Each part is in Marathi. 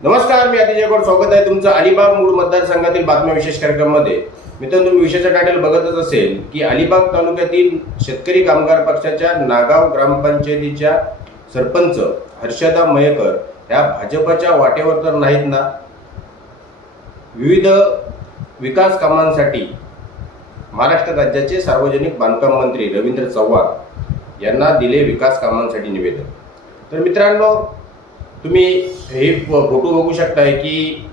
नमस्कार मी अतिजय गोड. स्वागत आहे तुमचं अलिबाग मूळ मतदारसंघातील बातम्या विशेष कार्यक्रमामध्ये. मित्रांनो तुम्ही विशेषचा टायटल बघतच असेल की अलिबाग तालुक्यातील शेतकरी कामगार पक्षाच्या नागाव ग्रामपंचायतीच्या सरपंच हर्षदा मयेकर ह्या भाजपच्या वाटेवर तर नाहीत ना? विविध विकास कामांसाठी महाराष्ट्र राज्याचे सार्वजनिक बांधकाम मंत्री रवींद्र चव्हाण यांना दिले विकास कामांसाठी निवेदन. तर मित्रांनो तुम्ही हे फोटो बघू शकताय की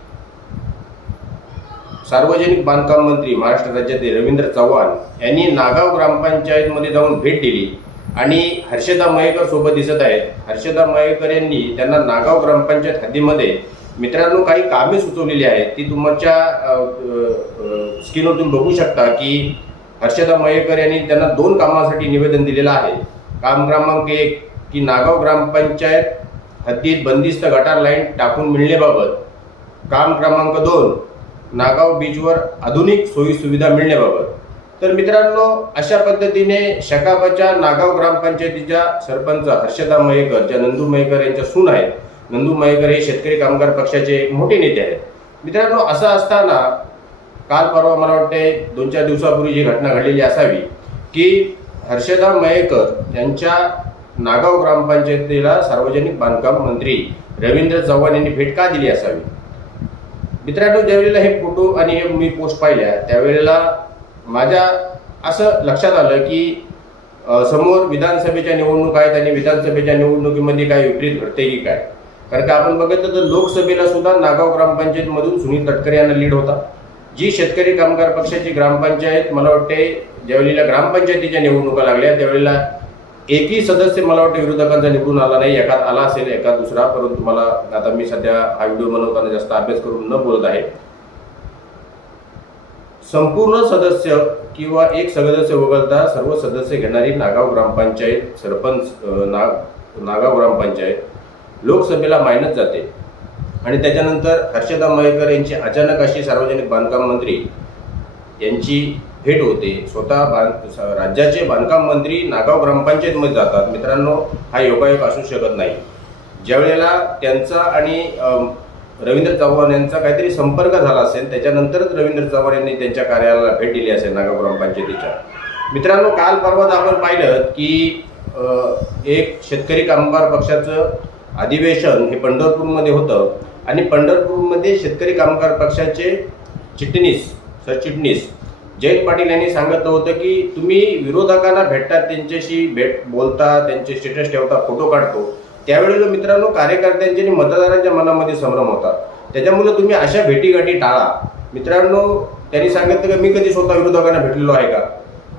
सार्वजनिक बांधकाम मंत्री महाराष्ट्र राज्याचे रवींद्र चव्हाण यांनी नागाव ग्रामपंचायतमध्ये जाऊन भेट दिली. आणि हर्षदा मयेकर सोबत दिसत आहेत. हर्षदा मयेकर यांनी त्यांना नागाव ग्रामपंचायत हद्दीमध्ये मित्रांनो काही कामे सुचवलेली आहेत. ती तुमच्या स्क्रीनवर तुम्ही बघू शकता की हर्षदा मयेकर यांनी त्यांना दोन कामासाठी निवेदन दिलेलं आहे. काम क्रमांक एक की नागाव ग्रामपंचायत हद्दीत बंदिस्त गटार लाईन टाकून मिळण्याबाबत काम क्रमांक दोन नागाव बीचवर आधुनिक सोयीसुविधा मिळण्याबाबत. तर मित्रांनो अशा पद्धतीने शकाबाच्या नागाव ग्रामपंचायतीच्या सरपंच हर्षदा मयेकर ज्या नंदू मयेकर यांच्या सून आहेत नंदू मयेकर हे शेतकरी कामगार पक्षाचे एक मोठे नेते आहेत. मित्रांनो असं असताना काल परवा मला वाटते दोन चार दिवसापूर्वी जी घटना घडलेली असावी की हर्षदा मयेकर यांच्या नागाव ग्रामपंचायतीला सार्वजनिक बांधकाम मंत्री रवींद्र चव्हाण यांनी भेट का दिली असावी? मित्रांनो ज्यावेळेला हे फोटो आणि हे मी पोस्ट पाहिल्या त्यावेळेला माझ्या असं लक्षात आलं की समोर विधानसभेच्या निवडणूक आहेत आणि विधानसभेच्या निवडणुकीमध्ये काय विपरीत घडते की काय? कारण का आपण बघितलं तर लोकसभेला सुद्धा नागाव ग्रामपंचायतमधून सुनील तटकरे यांना लीड होता. जी शेतकरी कामगार पक्षाची ग्रामपंचायत मला वाटते ज्यावेळेला ग्रामपंचायतीच्या निवडणुका लागल्या त्यावेळेला एकही सदस्य मला वाटतं विरोधकांचा निवडून आला नाही. एखाद आला असेल एखाद दुसरा. परंतु मला आता मी सध्या हा व्हिडिओ बनवताना जास्त अभ्यास करून न बोलत आहे. संपूर्ण सदस्य किंवा एक सदस्य वगळता सर्व सदस्य घेणारी नागाव ग्रामपंचायत सरपंच नाग नागाव ग्रामपंचायत लोकसभेला मायनस जाते. आणि त्याच्यानंतर हर्षदा मयेकर यांची अचानक अशी सार्वजनिक बांधकाम मंत्री यांची भेट होते. स्वतः बांध स- राज्याचे बांधकाम मंत्री नागाव ग्रामपंचायतमध्ये जातात. मित्रांनो हा योगायोग असू शकत नाही. ज्यावेळेला त्यांचा आणि रवींद्र चव्हाण यांचा काहीतरी संपर्क झाला असेल त्याच्यानंतरच रवींद्र चव्हाण यांनी त्यांच्या कार्यालयाला भेट दिली असेल नागाव ग्रामपंचायतीच्या. मित्रांनो काल परवाच आपण पाहिलं की एक शेतकरी कामगार पक्षाचं अधिवेशन हे पंढरपूरमध्ये होतं. आणि पंढरपूरमध्ये शेतकरी कामगार पक्षाचे चिटणीस सरचिटणीस जयंत पाटील यांनी सांगितलं होतं की तुम्ही विरोधकांना भेटतात त्यांच्याशी भेट बोलता त्यांचे स्टेटस ठेवता फोटो काढतो. त्यावेळेला मित्रांनो कार्यकर्त्यांचे आणि मतदारांच्या मनामध्ये संभ्रम होता. त्याच्यामुळे तुम्ही अशा भेटीगाठी टाळा. मित्रांनो त्यांनी सांगितलं की मी कधी स्वतः विरोधकांना भेटलेलो आहे का?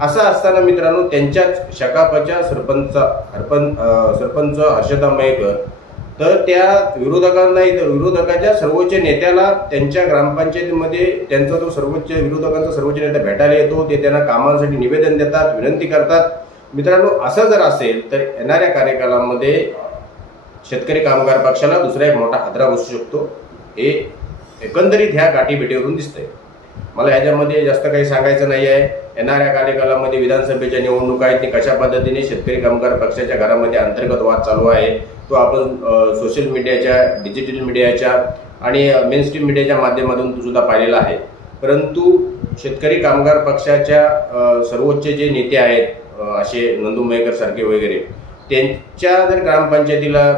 असं असताना मित्रांनो त्यांच्याच शकापच्या सरपंच सरपंच सरपंच हर्षदा मयेकर तर त्या विरोधकांनाही तर विरोधकाच्या सर्वोच्च नेत्याला त्यांच्या ग्रामपंचायतीमध्ये त्यांचा तो सर्वोच्च विरोधकांचा सर्वोच्च नेता भेटायला येतो ते त्यांना कामांसाठी निवेदन देतात विनंती करतात. मित्रांनो असं जर असेल तर येणाऱ्या कार्यकालामध्ये शेतकरी कामगार पक्षाला दुसरा एक मोठा हादरा बसू शकतो. हे एकंदरीत ह्या गाठीभेटीवरून दिसतंय. मला ह्याच्यामध्ये जास्त काही सांगायचं नाही आहे. येणाऱ्या कार्यकालामध्ये विधानसभेच्या निवडणुका आहेत ती कशा पद्धतीने शेतकरी कामगार पक्षाच्या घरामध्ये अंतर्गत वाद चालू आहे तो आपण सोशल मीडियाच्या डिजिटल मीडियाच्या आणि मेन स्ट्रीम मीडियाच्या माध्यमातून सुद्धा पाहिलेला आहे. परंतु शेतकरी कामगार पक्षाच्या सर्वोच्च जे नेते आहेत असे नंदू मयेकर सारखे वगैरे त्यांच्या जर ग्रामपंचायतीला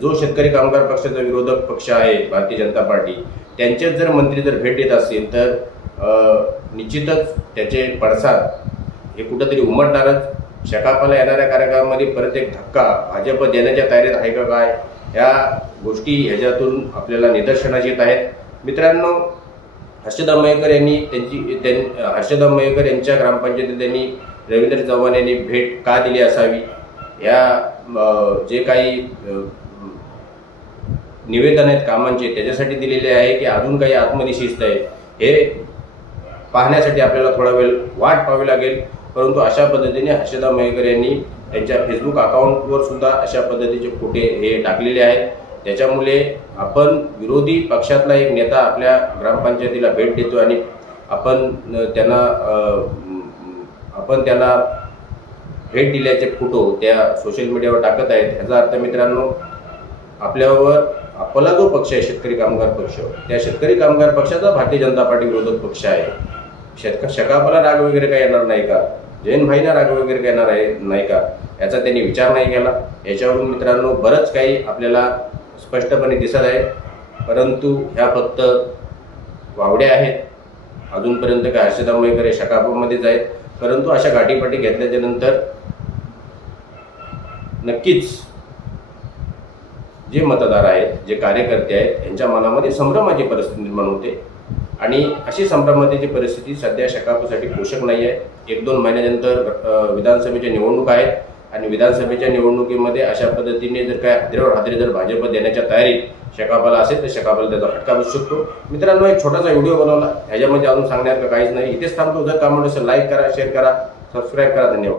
जो शेतकरी कामगार पक्षाचा विरोधक पक्ष आहे भारतीय जनता पार्टी त्यांच्यात जर मंत्री जर भेट देत असतील तर निश्चितच त्याचे पडसाद हे कुठंतरी उमटणारच. शकापाला येणाऱ्या कार्यक्रमामध्ये परत एक धक्का भाजप देण्याच्या तयारीत आहे का काय? ह्या गोष्टी ह्याच्यातून आपल्याला निदर्शनास येत आहेत. मित्रांनो हर्षदा मयेकर यांनी त्यांची त्यां हर्षदा मयेकर यांच्या ग्रामपंचायतीत त्यांनी रवींद्र चव्हाण यांनी भेट का दिली असावी? या जे काही निवेदन आहेत कामांचे त्याच्यासाठी दिलेले आहे की अजून काही आतमध्ये शिस्त आहे. हे पाहण्यासाठी आपल्याला थोडा वेळ वाट पाहावी लागेल. परंतु अशा पद्धतीने हर्षदा मयेकर यांनी त्यांच्या फेसबुक अकाउंटवर सुद्धा अशा पद्धतीचे फोटे हे टाकलेले आहेत. त्याच्यामुळे आपण विरोधी पक्षातला एक नेता आपल्या ग्रामपंचायतीला भेट देतो आणि आपण त्यांना आपण त्यांना भेट दिल्याचे फोटो त्या सोशल मीडियावर टाकत आहेत. ह्याचा अर्थ मित्रांनो आपल्यावर आपला जो पक्ष आहे शेतकरी कामगार पक्ष त्या शेतकरी कामगार पक्षाचा भारतीय जनता पार्टी विरोधक पक्ष आहे. शेतक शकापाला राग वगैरे काय येणार नाही का? जैन भाईना राग वगैरे काय येणार आहे नाही का? याचा त्यांनी विचार नाही केला. याच्यावरून मित्रांनो बरंच काही आपल्याला स्पष्टपणे दिसत आहे. परंतु ह्या फक्त वावड्या आहेत. अजूनपर्यंत काय हर्षदा मुळेकर हे शकापामध्येच आहेत. परंतु अशा गाठीपाठी घेतल्याच्या नंतर नक्कीच जे मतदार आहेत जे कार्यकर्ते आहेत यांच्या मनामध्ये संभ्रमाची परिस्थिती निर्माण होते. आणि अशी संभ्रमाची परिस्थिती सध्या शकापासाठी पोषक नाही आहे. एक दोन महिन्यानंतर विधानसभेच्या निवडणूक आहेत. आणि विधानसभेच्या निवडणुकीमध्ये अशा पद्धतीने जर काय हादरीवर हादरी जर भाजप देण्याच्या तयारीत शकापाला असेल तर शकापाला त्याचा फटका बसू शकतो. मित्रांनो एक छोटासा व्हिडिओ बनवला. ह्याच्यामध्ये अजून सांगण्यासारखं काहीच नाही. इथेच थांबतो. जर कामं असेल लाईक करा शेअर करा सबस्क्राईब करा. धन्यवाद.